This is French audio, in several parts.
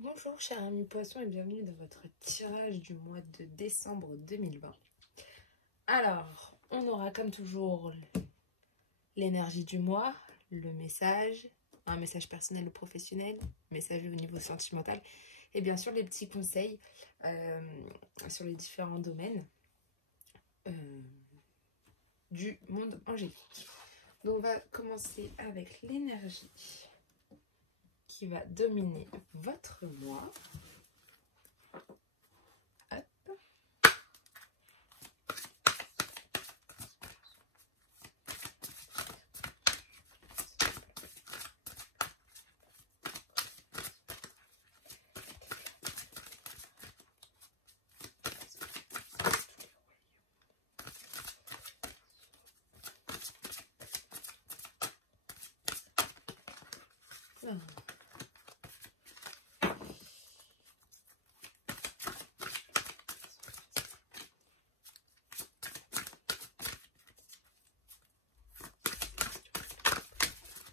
Bonjour chers amis poissons et bienvenue dans votre tirage du mois de décembre 2020. Alors, on aura comme toujours l'énergie du mois, le message, un message personnel ou professionnel, message au niveau sentimental et bien sûr les petits conseils sur les différents domaines du monde angélique. Donc on va commencer avec l'énergie qui va dominer votre mois. Hop.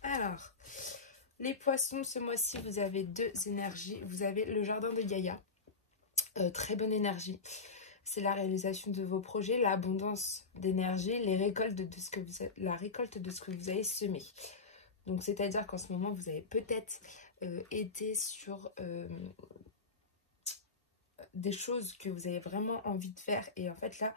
Alors, les poissons, ce mois-ci, vous avez deux énergies. Vous avez le jardin de Gaïa, très bonne énergie. C'est la réalisation de vos projets, l'abondance d'énergie, la récolte de ce que vous avez semé. Donc, c'est-à-dire qu'en ce moment, vous avez peut-être été sur des choses que vous avez vraiment envie de faire. Et en fait, là,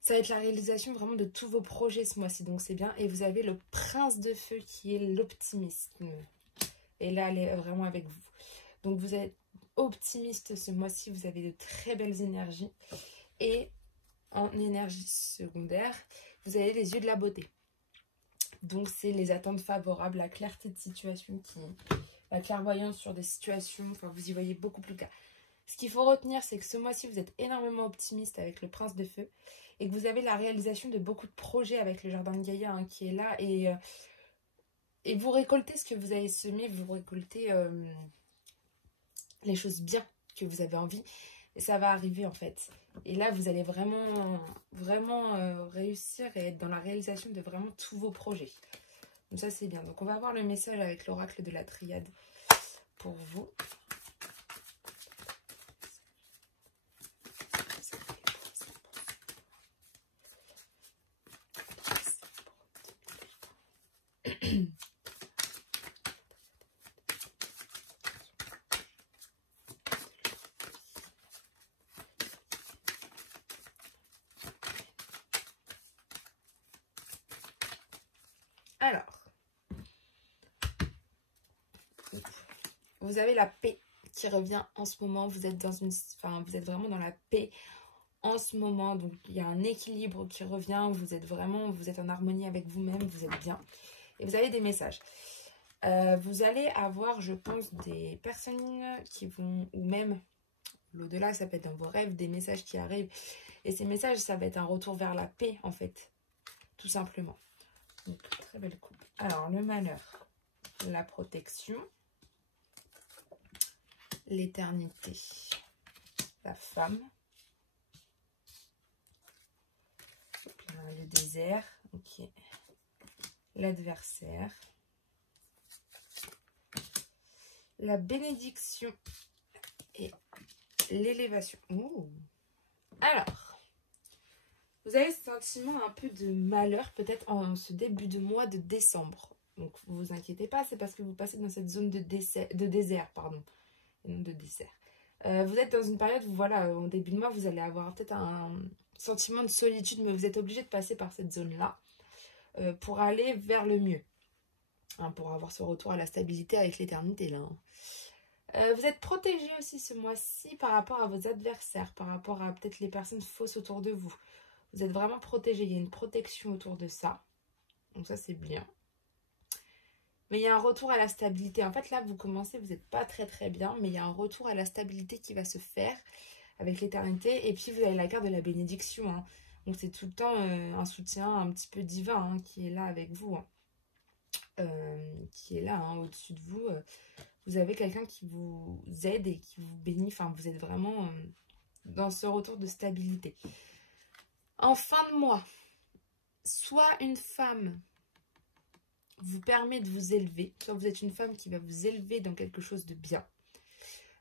ça va être la réalisation vraiment de tous vos projets ce mois-ci. Donc, c'est bien. Et vous avez le prince de feu qui est l'optimisme. Et là, elle est vraiment avec vous. Donc, vous êtes optimiste ce mois-ci. Vous avez de très belles énergies. Et en énergie secondaire, vous avez les yeux de la beauté. Donc, c'est les attentes favorables, la clarté de situation, la clairvoyance sur des situations. Enfin, vous y voyez beaucoup plus clair. Ce qu'il faut retenir, c'est que ce mois-ci, vous êtes énormément optimiste avec le prince de feu et que vous avez la réalisation de beaucoup de projets avec le jardin de Gaïa qui est là. Et vous récoltez ce que vous avez semé, vous récoltez les choses bien que vous avez envie. Et ça va arriver en fait. Et là, vous allez vraiment réussir et être dans la réalisation de vraiment tous vos projets. Donc ça, c'est bien. Donc on va voir le message avec l'oracle de la triade pour vous. Alors, vous avez la paix qui revient en ce moment. Vous êtes vous êtes vraiment dans la paix en ce moment. Donc, il y a un équilibre qui revient. Vous êtes en harmonie avec vous-même. Vous êtes bien. Et vous avez des messages. Vous allez avoir, je pense, des personnes qui vont, ou même l'au-delà, ça peut être dans vos rêves, des messages qui arrivent. Et ces messages, ça va être un retour vers la paix, en fait. Tout simplement. Donc, très belle coupe. Alors, le malheur, la protection, l'éternité, la femme, le désert, ok, l'adversaire, la bénédiction et l'élévation. Alors, vous avez ce sentiment un peu de malheur peut-être en ce début de mois de décembre. Donc, vous vous inquiétez pas, c'est parce que vous passez dans cette zone de désert, pardon, et non de dessert. Vous êtes dans une période où, voilà, en début de mois, vous allez avoir peut-être un sentiment de solitude, mais vous êtes obligé de passer par cette zone-là pour aller vers le mieux. Hein, pour avoir ce retour à la stabilité avec l'éternité, là. Vous êtes protégé aussi ce mois-ci par rapport à vos adversaires, par rapport à peut-être les personnes fausses autour de vous. Vous êtes vraiment protégé, il y a une protection autour de ça. Donc ça, c'est bien. Mais il y a un retour à la stabilité. En fait, là, vous commencez, vous n'êtes pas très très bien, mais il y a un retour à la stabilité qui va se faire avec l'éternité. Et puis, vous avez la carte de la bénédiction. Hein. Donc, c'est tout le temps un soutien un petit peu divin hein, qui est là avec vous. Hein. Qui est là, hein, au-dessus de vous. Vous avez quelqu'un qui vous aide et qui vous bénit. Enfin, vous êtes vraiment dans ce retour de stabilité. En fin de mois, soit une femme vous permet de vous élever, soit vous êtes une femme qui va vous élever dans quelque chose de bien,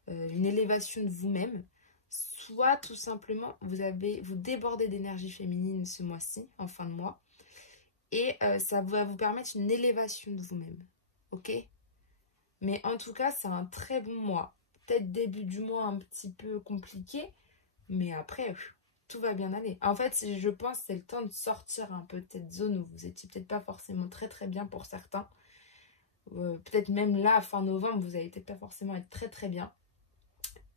une élévation de vous-même, soit tout simplement vous débordez d'énergie féminine ce mois-ci, en fin de mois, et ça va vous permettre une élévation de vous-même, ok? Mais en tout cas, c'est un très bon mois. Peut-être début du mois un petit peu compliqué, mais après, tout va bien aller. En fait, je pense que c'est le temps de sortir un peu de cette zone où vous étiez peut-être pas forcément très très bien pour certains. Peut-être même là, fin novembre, vous allez peut-être pas forcément être très très bien.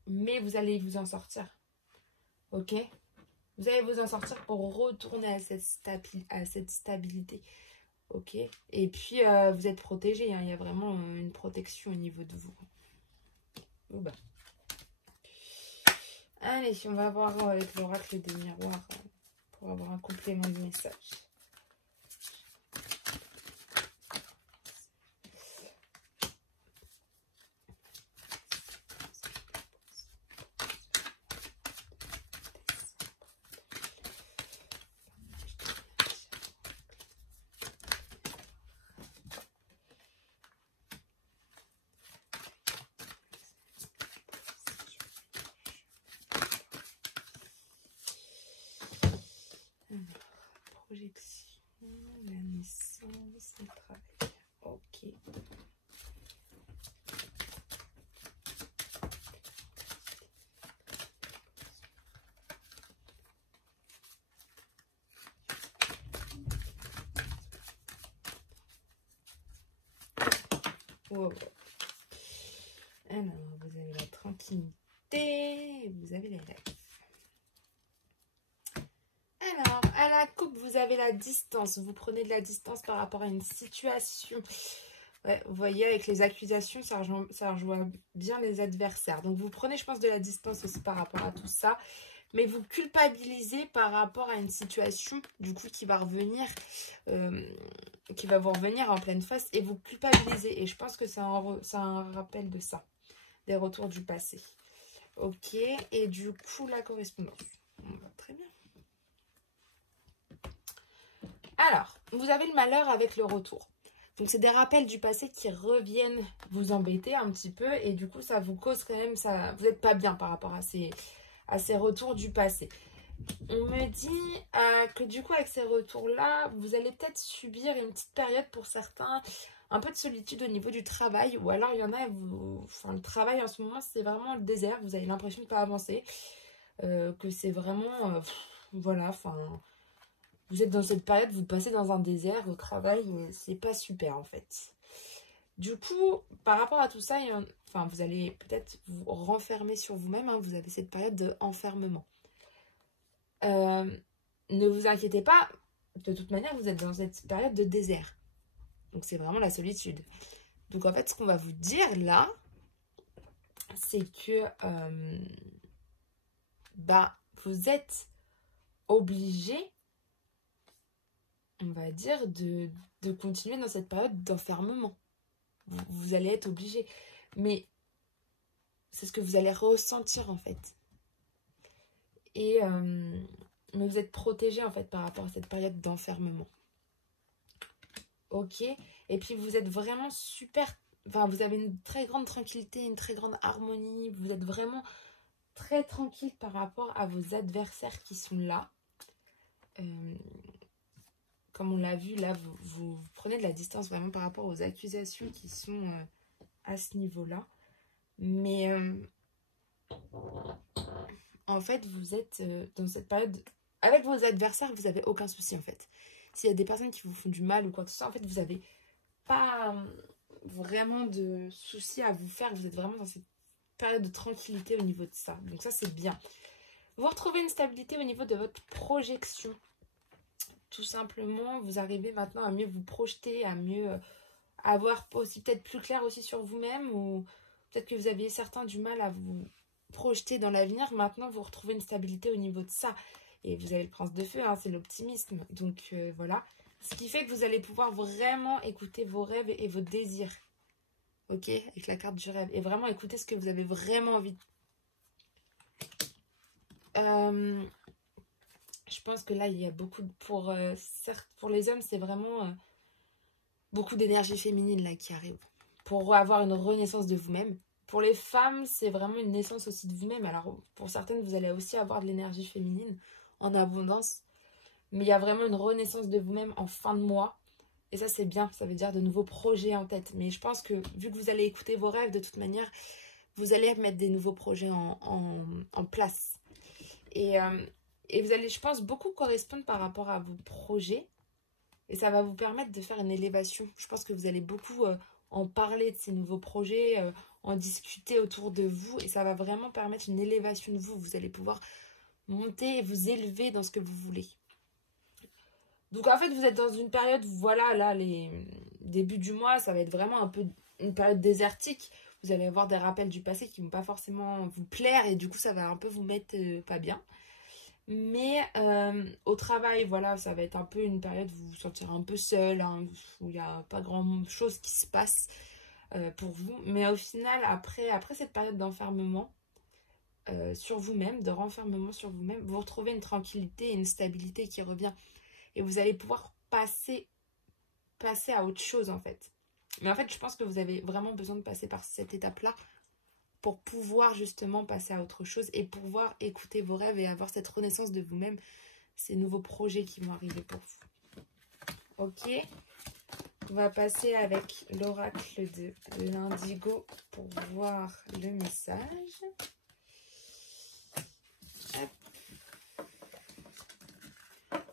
Mais vous allez vous en sortir. Ok? Vous allez vous en sortir pour retourner à cette stabilité. Ok? Et puis, vous êtes protégé. Hein, il y a vraiment une protection au niveau de vous. Bah. Allez, on va voir avec l'oracle des miroirs pour avoir un complément de message. Projection, la naissance, le travail. Ok. Wow. Alors, vous avez la tranquillité, vous avez les rêves. Alors, à la coupe, vous avez la distance. Vous prenez de la distance par rapport à une situation. Ouais, vous voyez, avec les accusations, ça rejoint bien les adversaires. Donc, vous prenez, je pense, de la distance aussi par rapport à tout ça. Mais vous culpabilisez par rapport à une situation, du coup, qui va revenir, qui va vous revenir en pleine face. Et vous culpabilisez. Et je pense que c'est un rappel de ça, des retours du passé. Ok, et du coup, la correspondance. Très bien. Alors, vous avez le malheur avec le retour. Donc, c'est des rappels du passé qui reviennent vous embêter un petit peu. Et du coup, ça vous cause quand même... vous n'êtes pas bien par rapport à ces retours du passé. On me dit que du coup, avec ces retours-là, vous allez peut-être subir une petite période pour certains, un peu de solitude au niveau du travail. Ou alors, il y en a, le travail en ce moment, c'est vraiment le désert. Vous avez l'impression de ne pas avancer. Que c'est vraiment... voilà, enfin... Vous êtes dans cette période, vous passez dans un désert au travail, c'est pas super en fait. Du coup, par rapport à tout ça, vous allez peut-être vous renfermer sur vous-même, hein, vous avez cette période d'enfermement. Ne vous inquiétez pas, de toute manière, vous êtes dans cette période de désert. Donc c'est vraiment la solitude. Donc en fait, ce qu'on va vous dire là, c'est que vous êtes obligé, on va dire, de continuer dans cette période d'enfermement. Vous allez être obligé. Mais c'est ce que vous allez ressentir, en fait. Et mais vous êtes protégé, en fait, par rapport à cette période d'enfermement. Ok. Et puis, vous êtes vraiment super... Enfin, vous avez une très grande tranquillité, une très grande harmonie. Vous êtes vraiment très tranquille par rapport à vos adversaires qui sont là. Comme on l'a vu, là, vous prenez de la distance vraiment par rapport aux accusations qui sont à ce niveau-là. Mais en fait, vous êtes dans cette période... Avec vos adversaires, vous n'avez aucun souci, en fait. S'il y a des personnes qui vous font du mal ou quoi que ce soit, en fait, vous n'avez pas vraiment de soucis à vous faire. Vous êtes vraiment dans cette période de tranquillité au niveau de ça. Donc ça, c'est bien. Vous retrouvez une stabilité au niveau de votre projection. Tout simplement, vous arrivez maintenant à mieux vous projeter, à mieux avoir aussi peut-être plus clair aussi sur vous-même, ou peut-être que vous aviez certains du mal à vous projeter dans l'avenir. Maintenant, vous retrouvez une stabilité au niveau de ça. Et vous avez le prince de feu, hein, c'est l'optimisme. Donc voilà. Ce qui fait que vous allez pouvoir vraiment écouter vos rêves et vos désirs. Ok? Avec la carte du rêve. Et vraiment écouter ce que vous avez vraiment envie. Je pense que là, il y a beaucoup certes, pour les hommes, c'est vraiment beaucoup d'énergie féminine là qui arrive. Pour avoir une renaissance de vous-même. Pour les femmes, c'est vraiment une naissance aussi de vous-même. Alors, pour certaines, vous allez aussi avoir de l'énergie féminine en abondance. Mais il y a vraiment une renaissance de vous-même en fin de mois. Et ça, c'est bien. Ça veut dire de nouveaux projets en tête. Mais je pense que, vu que vous allez écouter vos rêves, de toute manière, vous allez mettre des nouveaux projets en place. Et vous allez, je pense, beaucoup correspondre par rapport à vos projets. Et ça va vous permettre de faire une élévation. Je pense que vous allez beaucoup en parler de ces nouveaux projets, en discuter autour de vous. Et ça va vraiment permettre une élévation de vous. Vous allez pouvoir monter et vous élever dans ce que vous voulez. Donc en fait, vous êtes dans une période, voilà, là, les débuts du mois, ça va être vraiment un peu une période désertique. Vous allez avoir des rappels du passé qui ne vont pas forcément vous plaire et du coup, ça va un peu vous mettre pas bien. Mais au travail, voilà, ça va être un peu une période où vous vous sentirez un peu seul, hein, où il n'y a pas grand chose qui se passe pour vous. Mais au final, après cette période d'enfermement sur vous-même, de renfermement sur vous-même, vous retrouvez une tranquillité et une stabilité qui revient. Et vous allez pouvoir passer à autre chose en fait. Mais en fait, je pense que vous avez vraiment besoin de passer par cette étape-là pour pouvoir justement passer à autre chose et pouvoir écouter vos rêves et avoir cette renaissance de vous-même, ces nouveaux projets qui vont arriver pour vous. Ok, on va passer avec l'oracle de l'Indigo pour voir le message.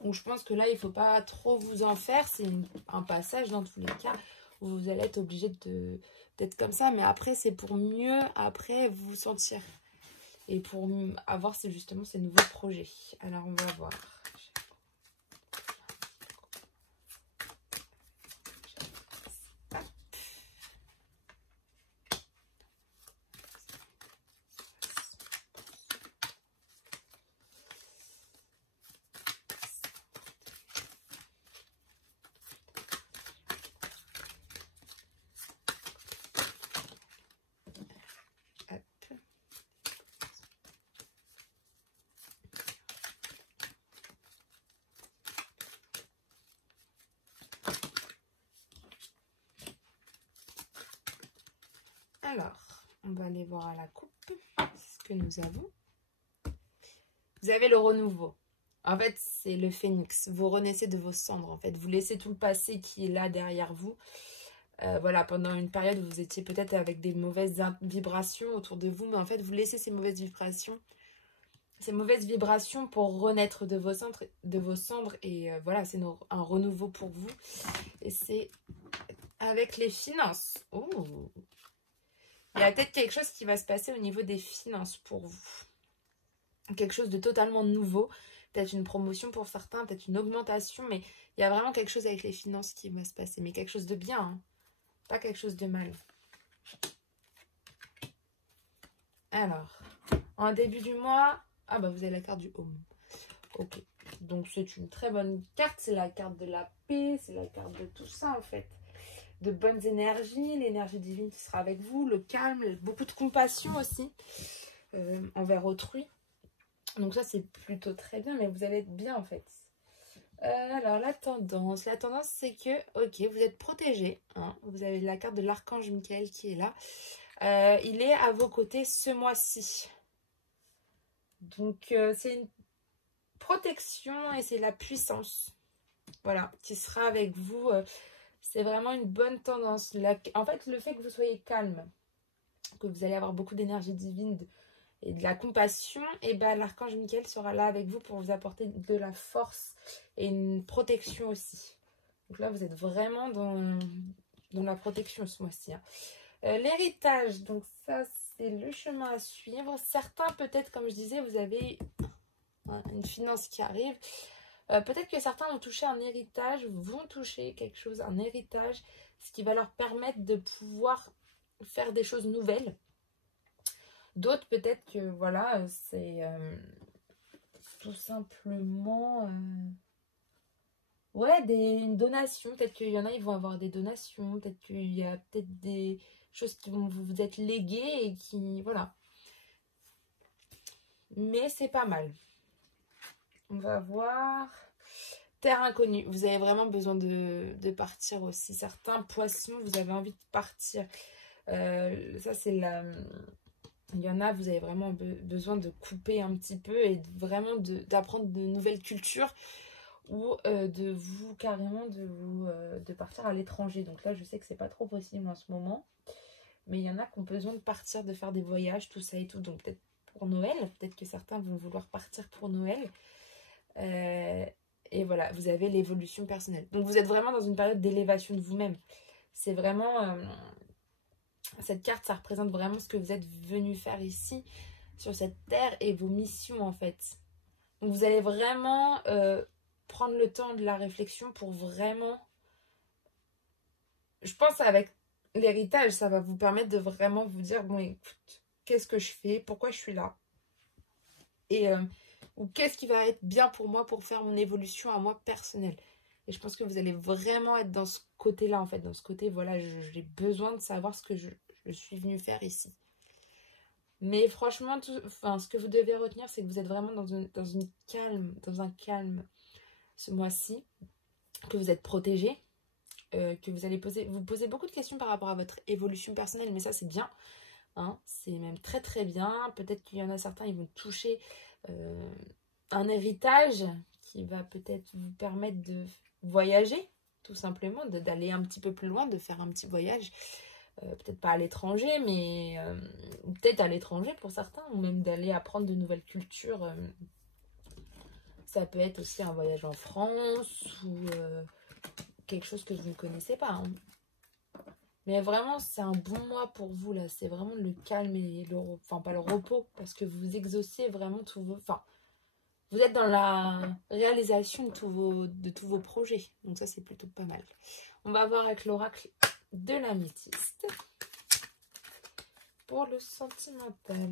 Donc je pense que là, il ne faut pas trop vous en faire. C'est un passage dans tous les cas où vous allez être obligé d'être comme ça. Mais après, c'est pour mieux après vous sentir. Et pour avoir justement ces nouveaux projets. Alors, on va voir. Alors, on va aller voir à la coupe ce que nous avons. Vous avez le renouveau. En fait, c'est le phénix. Vous renaissez de vos cendres. En fait, vous laissez tout le passé qui est là derrière vous. Voilà, pendant une période, vous étiez peut-être avec des mauvaises vibrations autour de vous. Mais en fait, vous laissez ces mauvaises vibrations pour renaître de vos cendres. Et voilà, c'est un renouveau pour vous. Et c'est avec les finances. Oh! Il y a peut-être quelque chose qui va se passer au niveau des finances pour vous. Quelque chose de totalement nouveau. Peut-être une promotion pour certains, peut-être une augmentation. Mais il y a vraiment quelque chose avec les finances qui va se passer. Mais quelque chose de bien, hein. Pas quelque chose de mal. Alors, en début du mois... Ah bah vous avez la carte du home. Ok. Donc c'est une très bonne carte. C'est la carte de la paix. C'est la carte de tout ça en fait. De bonnes énergies, l'énergie divine qui sera avec vous, le calme, beaucoup de compassion aussi envers autrui. Donc ça, c'est plutôt très bien, mais vous allez être bien en fait. Alors, la tendance, c'est que, ok, vous êtes protégé. Hein, vous avez la carte de l'archange Michael qui est là. Il est à vos côtés ce mois-ci. Donc, c'est une protection et c'est la puissance. Voilà, qui sera avec vous. C'est vraiment une bonne tendance. En fait, le fait que vous soyez calme, que vous allez avoir beaucoup d'énergie divine et de la compassion, et ben l'archange Michael sera là avec vous pour vous apporter de la force et une protection aussi. Donc là, vous êtes vraiment dans la protection ce mois-ci. Hein. L'héritage, donc ça, c'est le chemin à suivre. Certains, peut-être, comme je disais, vous avez une finance qui arrive. Peut-être que certains ont touché un héritage, vont toucher quelque chose, un héritage, ce qui va leur permettre de pouvoir faire des choses nouvelles. D'autres, peut-être que, voilà, c'est tout simplement... ouais, une donation. Peut-être qu'il y en a, ils vont avoir des donations. Peut-être qu'il y a peut-être des choses qui vont vous être léguées et qui... Voilà. Mais c'est pas mal. On va voir... Terre inconnue. Vous avez vraiment besoin de partir aussi. Certains poissons, vous avez envie de partir. Ça, c'est la... Il y en a, vous avez vraiment besoin de couper un petit peu et vraiment d'apprendre de nouvelles cultures ou de vous, carrément, de partir à l'étranger. Donc là, je sais que c'est pas trop possible en ce moment. Mais il y en a qui ont besoin de partir, de faire des voyages, tout ça et tout. Donc peut-être pour Noël, peut-être que certains vont vouloir partir pour Noël. Et voilà, vous avez l'évolution personnelle. Donc vous êtes vraiment dans une période d'élévation de vous-même. C'est vraiment... cette carte, ça représente vraiment ce que vous êtes venu faire ici, sur cette terre, et vos missions en fait. Donc vous allez vraiment prendre le temps de la réflexion pour vraiment... Je pense avec l'héritage, ça va vous permettre de vraiment vous dire, bon écoute, qu'est-ce que je fais? Pourquoi je suis là? Et ou qu'est-ce qui va être bien pour moi pour faire mon évolution à moi personnelle? Et je pense que vous allez vraiment être dans ce côté-là, en fait. Dans ce côté, voilà, j'ai besoin de savoir ce que je suis venue faire ici. Mais franchement, ce que vous devez retenir, c'est que vous êtes vraiment dans un calme ce mois-ci, que vous êtes protégé, que vous allez vous poser beaucoup de questions par rapport à votre évolution personnelle, mais ça, c'est bien. Hein, c'est même très, très bien. Peut-être qu'il y en a certains, ils vont toucher un héritage qui va peut-être vous permettre de voyager, tout simplement, d'aller un petit peu plus loin, de faire un petit voyage. Peut-être pas à l'étranger, mais peut-être à l'étranger pour certains, ou même d'aller apprendre de nouvelles cultures. Ça peut être aussi un voyage en France ou quelque chose que vous ne connaissez pas. Hein. Mais vraiment, c'est un bon mois pour vous, là. C'est vraiment le calme et le... Enfin, pas le repos, parce que vous exaucez vraiment tous vos... Enfin, vous êtes dans la réalisation de tous vos projets. Donc ça, c'est plutôt pas mal. On va voir avec l'oracle de l'améthyste. Pour le sentimental.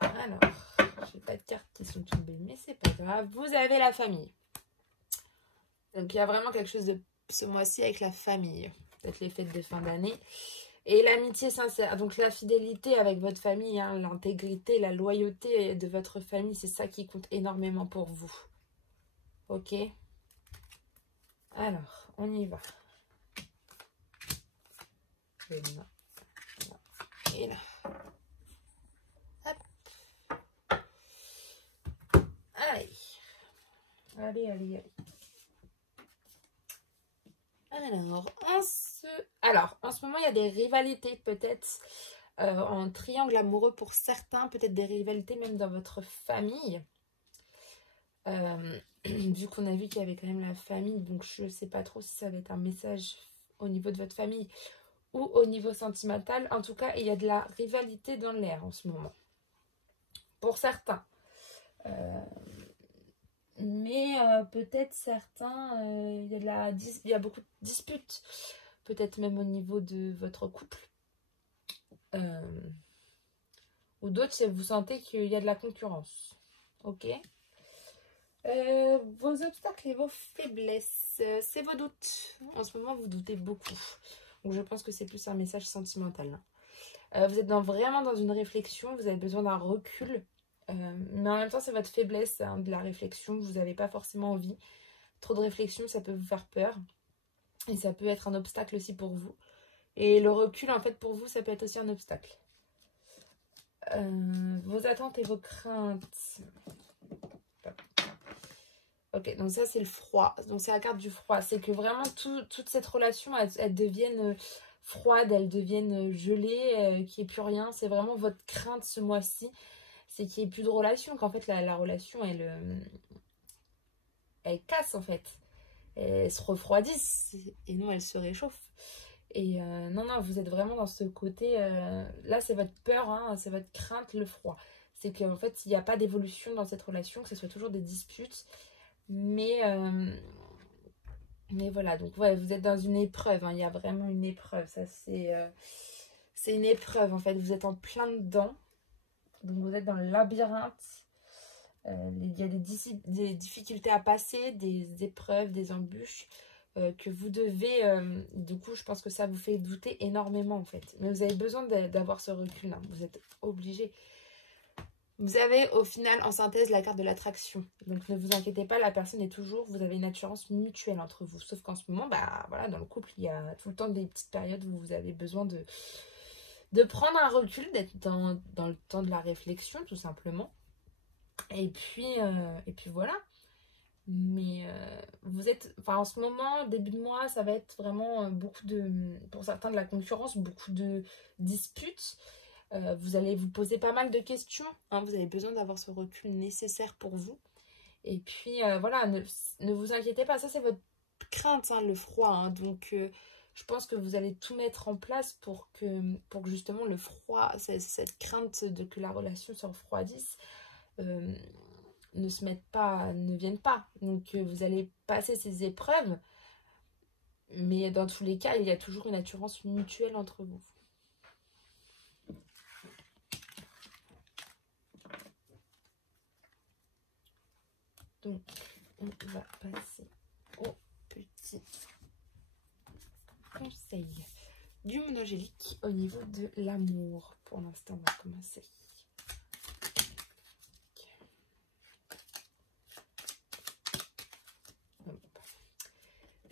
Alors, j'ai pas de cartes qui sont tombées, mais c'est pas grave. Vous avez la famille. Donc, il y a vraiment quelque chose de ce mois-ci avec la famille. Peut-être les fêtes de fin d'année. Et l'amitié sincère. Donc, la fidélité avec votre famille, hein, l'intégrité, la loyauté de votre famille, c'est ça qui compte énormément pour vous. Ok? Alors, on y va. Et là. Et là. Allez. Allez, allez, allez. Alors, en ce moment, il y a des rivalités peut-être en triangle amoureux pour certains. Peut-être des rivalités même dans votre famille. Vu qu'on a vu qu'il y avait quand même la famille. Donc, je ne sais pas trop si ça va être un message au niveau de votre famille ou au niveau sentimental. En tout cas, il y a de la rivalité dans l'air en ce moment. Pour certains. Mais peut-être certains, il y a beaucoup de disputes. Peut-être même au niveau de votre couple. Ou d'autres, vous sentez qu'il y a de la concurrence. Ok. Vos obstacles et vos faiblesses, c'est vos doutes. En ce moment, vous doutez beaucoup. Donc, je pense que c'est plus un message sentimental. Vous êtes vraiment dans une réflexion. Vous avez besoin d'un recul. Mais en même temps, c'est votre faiblesse, hein, de la réflexion. Vous n'avez pas forcément envie. Trop de réflexion, ça peut vous faire peur. Et ça peut être un obstacle aussi pour vous. Et le recul, en fait, pour vous, ça peut être aussi un obstacle. Vos attentes et vos craintes. Ok, donc ça, c'est le froid. Donc, c'est la carte du froid. C'est que vraiment, toute cette relation, elles deviennent froides, elles deviennent gelées, qu'il n'y ait plus rien. C'est vraiment votre crainte ce mois-ci. C'est qu'il n'y ait plus de relation. Qu'en fait, la relation, elle casse, en fait. Elles se refroidissent. Et non, elle se réchauffe. Et non, vous êtes vraiment dans ce côté... là, c'est votre peur, hein, c'est votre crainte, le froid. C'est qu'en fait, il n'y a pas d'évolution dans cette relation, que ce soit toujours des disputes. Mais voilà, donc ouais, vous êtes dans une épreuve, hein, il y a vraiment une épreuve. Ça, c'est une épreuve, en fait. Vous êtes en plein dedans. Donc, vous êtes dans le labyrinthe. Il y a des difficultés à passer, des épreuves, des embûches que vous devez... du coup, je pense que ça vous fait douter énormément en fait. Mais vous avez besoin d'avoir ce recul là. Vous êtes obligé. Vous avez au final en synthèse la carte de l'attraction. Donc ne vous inquiétez pas, la personne est toujours... Vous avez une attirance mutuelle entre vous. Sauf qu'en ce moment, bah voilà, dans le couple, il y a tout le temps des petites périodes où vous avez besoin de prendre un recul, d'être dans le temps de la réflexion tout simplement. Et puis voilà. Mais vous êtes, enfin en ce moment, début de mois, ça va être vraiment beaucoup de, pour certains de la concurrence, beaucoup de disputes. Vous allez vous poser pas mal de questions, hein, vous avez besoin d'avoir ce recul nécessaire pour vous. Et puis voilà, ne vous inquiétez pas, ça c'est votre crainte, hein, le froid. Hein, donc je pense que vous allez tout mettre en place pour que justement le froid, cette crainte de que la relation se refroidisse, ne viennent pas. Donc vous allez passer ces épreuves, mais dans tous les cas, il y a toujours une assurance mutuelle entre vous. Donc, on va passer au petit conseil du monde angélique au niveau de l'amour. Pour l'instant, on va commencer.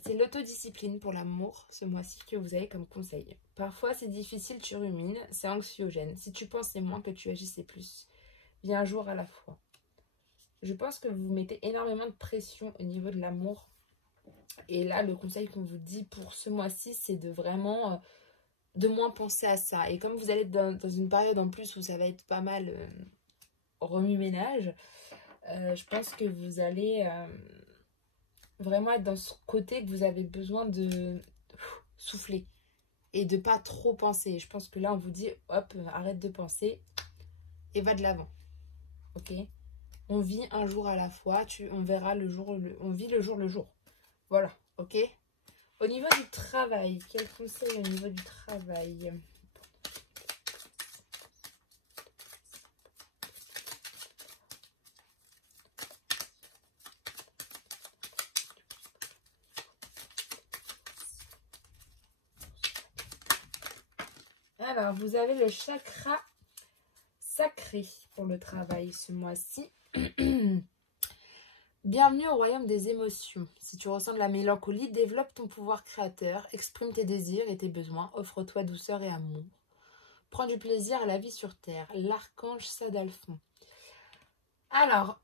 C'est l'autodiscipline pour l'amour ce mois-ci que vous avez comme conseil. Parfois c'est difficile, tu rumines, c'est anxiogène. Si tu pensais moins que tu agissais plus, vis un jour à la fois. Je pense que vous mettez énormément de pression au niveau de l'amour. Et là, le conseil qu'on vous dit pour ce mois-ci, c'est de vraiment de moins penser à ça. Et comme vous allez être dans une période en plus où ça va être pas mal remue-ménage, je pense que vous allez... vraiment être dans ce côté que vous avez besoin de souffler et de pas trop penser. Je pense que là, on vous dit, hop, arrête de penser et va de l'avant. Ok? On vit un jour à la fois, on verra le jour, on vit le jour le jour. Voilà, ok? Au niveau du travail, quel conseil au niveau du travail? Alors, vous avez le chakra sacré pour le travail ce mois-ci. Bienvenue au royaume des émotions. Si tu ressens de la mélancolie, développe ton pouvoir créateur, exprime tes désirs et tes besoins, offre-toi douceur et amour. Prends du plaisir à la vie sur terre. L'archange Sadalphon. Alors,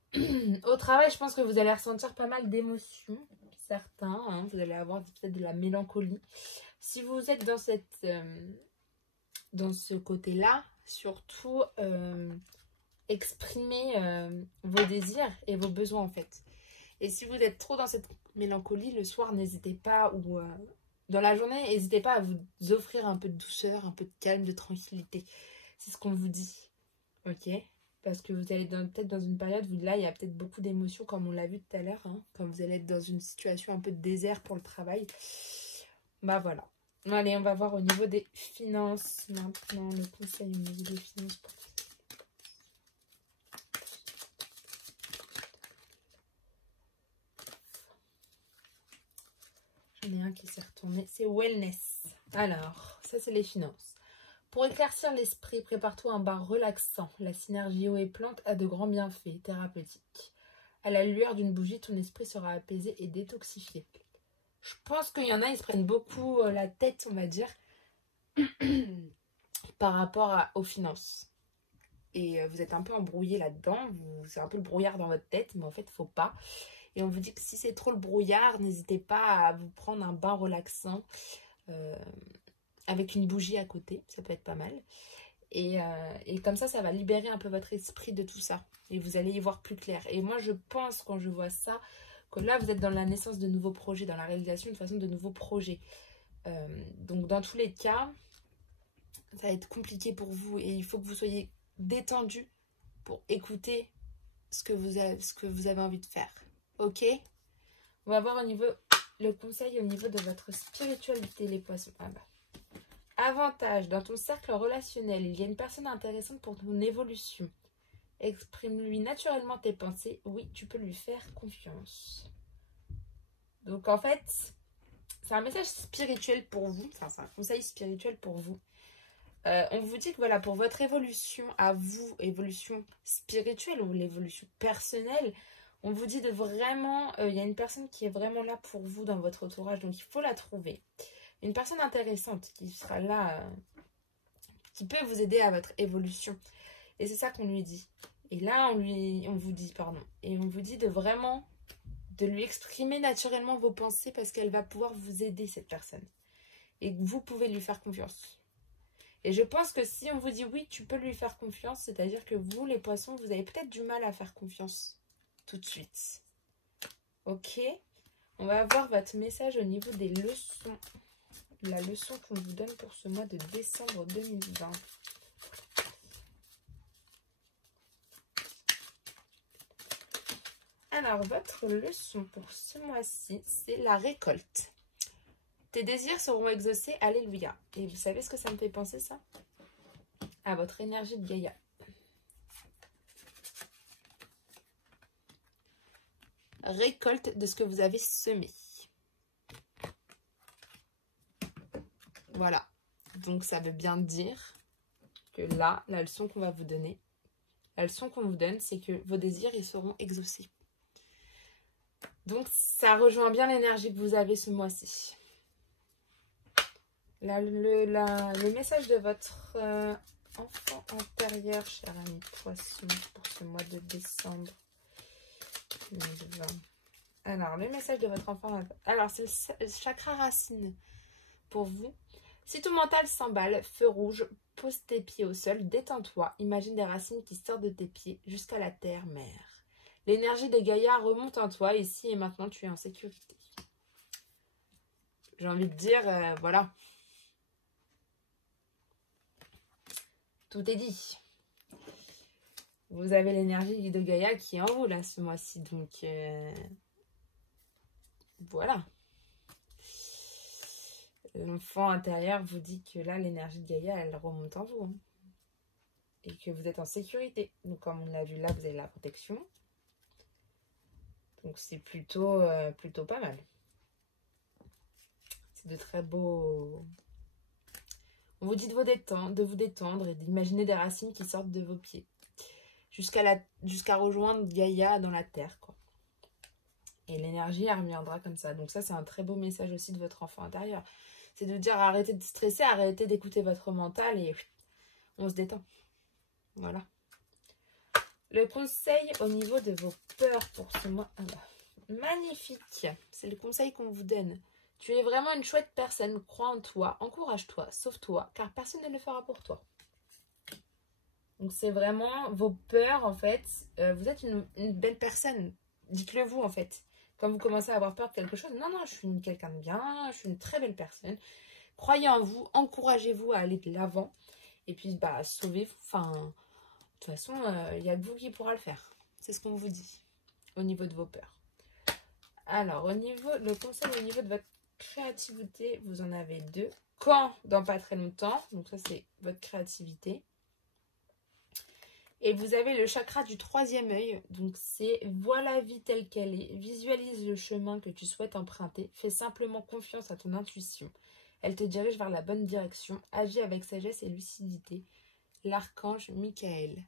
au travail, je pense que vous allez ressentir pas mal d'émotions. Certains, hein, vous allez avoir peut-être de la mélancolie. Si vous êtes dans ce côté-là, surtout exprimez vos désirs et vos besoins en fait. Et si vous êtes trop dans cette mélancolie, le soir, n'hésitez pas, ou dans la journée, n'hésitez pas à vous offrir un peu de douceur, un peu de calme, de tranquillité. C'est ce qu'on vous dit, ok? Parce que vous allez peut-être dans une période où là, il y a peut-être beaucoup d'émotions, comme on l'a vu tout à l'heure, hein, quand vous allez être dans une situation un peu de désert pour le travail. Bah voilà. Allez, on va voir au niveau des finances maintenant, le conseil au niveau des finances pour... J'en ai un qui s'est retourné, c'est wellness. Alors, ça c'est les finances. Pour éclaircir l'esprit, prépare-toi un bain relaxant. La synergie eau et plante a de grands bienfaits thérapeutiques. À la lueur d'une bougie, ton esprit sera apaisé et détoxifié. Je pense qu'il y en a, ils se prennent beaucoup la tête, on va dire, par rapport aux finances. Et vous êtes un peu embrouillé là-dedans. C'est un peu le brouillard dans votre tête, mais en fait, il ne faut pas. Et on vous dit que si c'est trop le brouillard, n'hésitez pas à vous prendre un bain relaxant avec une bougie à côté. Ça peut être pas mal. Et comme ça va libérer un peu votre esprit de tout ça. Et vous allez y voir plus clair. Et moi, je pense, quand je vois ça, que là, vous êtes dans la naissance de nouveaux projets, dans la réalisation de façon de nouveaux projets. Donc, dans tous les cas, ça va être compliqué pour vous. Et il faut que vous soyez détendu pour écouter ce que vous avez envie de faire. Ok? On va voir le conseil au niveau de votre spiritualité, les poissons. Ah bah. Avantage, dans ton cercle relationnel, il y a une personne intéressante pour ton évolution. Exprime-lui naturellement tes pensées. Oui, tu peux lui faire confiance. Donc en fait, c'est un message spirituel pour vous. Enfin, c'est un conseil spirituel pour vous. On vous dit que voilà, pour votre évolution à vous, évolution spirituelle ou l'évolution personnelle, on vous dit de vraiment, il y a une personne qui est vraiment là pour vous dans votre entourage, donc il faut la trouver. Une personne intéressante qui sera là, qui peut vous aider à votre évolution. Et c'est ça qu'on lui dit. Et là, on vous dit, pardon, et on vous dit de vraiment, de lui exprimer naturellement vos pensées parce qu'elle va pouvoir vous aider, cette personne. Et que vous pouvez lui faire confiance. Et je pense que si on vous dit oui, tu peux lui faire confiance, c'est-à-dire que vous, les poissons, vous avez peut-être du mal à faire confiance tout de suite. Ok? On va avoir votre message au niveau des leçons. La leçon qu'on vous donne pour ce mois de décembre 2020. Alors, votre leçon pour ce mois-ci, c'est la récolte. Tes désirs seront exaucés, alléluia. Et vous savez ce que ça me fait penser, ça? À votre énergie de Gaïa. Récolte de ce que vous avez semé. Voilà. Donc, ça veut bien dire que là, la leçon qu'on va vous donner, la leçon qu'on vous donne, c'est que vos désirs, ils seront exaucés. Donc, ça rejoint bien l'énergie que vous avez ce mois-ci. Le message de votre enfant intérieur, cher ami poisson, pour ce mois de décembre 2020. Alors, le message de votre enfant... Alors, c'est le chakra racine pour vous. Si ton mental s'emballe, feu rouge, pose tes pieds au sol, détends-toi, imagine des racines qui sortent de tes pieds jusqu'à la terre-mère. L'énergie de Gaïa remonte en toi, ici et maintenant tu es en sécurité. J'ai envie de dire, voilà. Tout est dit. Vous avez l'énergie de Gaïa qui est en vous là ce mois-ci, donc voilà. L'enfant intérieur vous dit que là, l'énergie de Gaïa, elle remonte en vous. Hein, et que vous êtes en sécurité. Donc, comme on l'a vu là, vous avez la protection. Donc, c'est plutôt pas mal. C'est de très beaux... On vous dit de vous détendre et d'imaginer des racines qui sortent de vos pieds. Jusqu'à rejoindre Gaïa dans la terre, quoi. Et l'énergie, elle reviendra comme ça. Donc ça, c'est un très beau message aussi de votre enfant intérieur. C'est de dire arrêtez de stresser, arrêtez d'écouter votre mental et on se détend. Voilà. Le conseil au niveau de vos peurs pour ce mois. Magnifique. C'est le conseil qu'on vous donne. Tu es vraiment une chouette personne. Crois en toi, encourage-toi, sauve-toi, car personne ne le fera pour toi. Donc c'est vraiment vos peurs, en fait. Vous êtes une belle personne. Dites-le vous, en fait. Quand vous commencez à avoir peur de quelque chose, non, je suis quelqu'un de bien, je suis une très belle personne. Croyez en vous, encouragez-vous à aller de l'avant. Et puis, bah, sauvez-vous. Enfin, de toute façon, il n'y a que vous qui pourra le faire. C'est ce qu'on vous dit au niveau de vos peurs. Alors, le conseil au niveau de votre créativité, vous en avez deux. Quand dans pas très longtemps, donc ça c'est votre créativité. Et vous avez le chakra du troisième œil, donc c'est vois la vie telle qu'elle est, visualise le chemin que tu souhaites emprunter, fais simplement confiance à ton intuition. Elle te dirige vers la bonne direction, agis avec sagesse et lucidité. L'archange Michael.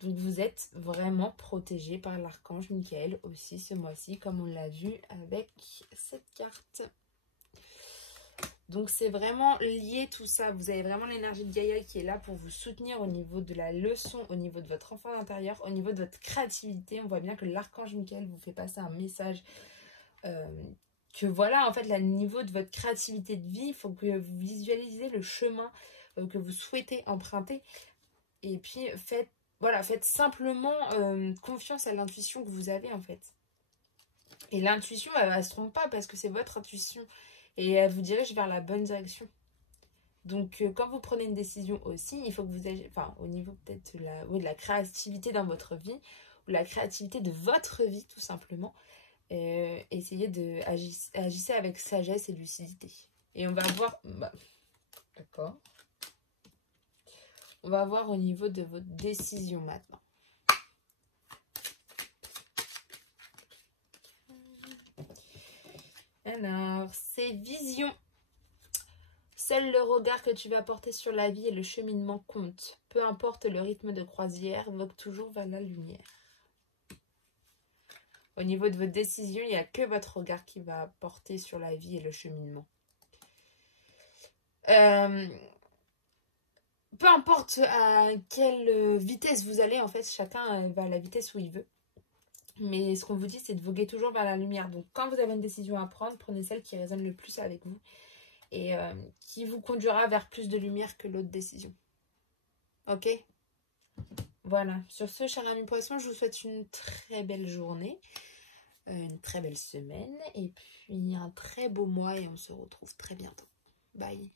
Donc vous êtes vraiment protégé par l'archange Michael aussi ce mois-ci, comme on l'a vu avec cette carte. Donc c'est vraiment lié tout ça. Vous avez vraiment l'énergie de Gaïa qui est là pour vous soutenir au niveau de la leçon, au niveau de votre enfant intérieur, au niveau de votre créativité. On voit bien que l'archange Michael vous fait passer un message que voilà, en fait, au niveau de votre créativité de vie, il faut que vous visualisez le chemin que vous souhaitez emprunter. Et puis faites simplement confiance à l'intuition que vous avez en fait. Et l'intuition, elle ne se trompe pas parce que c'est votre intuition. Et elle vous dirige vers la bonne direction. Donc, quand vous prenez une décision aussi, il faut que vous ayez, enfin, au niveau peut-être de la créativité dans votre vie, ou la créativité de votre vie, tout simplement, essayez agissez avec sagesse et lucidité. Et on va voir, d'accord. On va voir au niveau de votre décision maintenant. Alors, c'est vision. Seul le regard que tu vas porter sur la vie et le cheminement compte. Peu importe le rythme de croisière, vogue toujours vers la lumière. Au niveau de votre décision, il n'y a que votre regard qui va porter sur la vie et le cheminement. Peu importe à quelle vitesse vous allez, en fait, chacun va à la vitesse où il veut. Mais ce qu'on vous dit, c'est de voguer toujours vers la lumière. Donc, quand vous avez une décision à prendre, prenez celle qui résonne le plus avec vous et qui vous conduira vers plus de lumière que l'autre décision. Ok? Voilà. Sur ce, cher ami poisson, je vous souhaite une très belle journée, une très belle semaine et puis un très beau mois et on se retrouve très bientôt. Bye!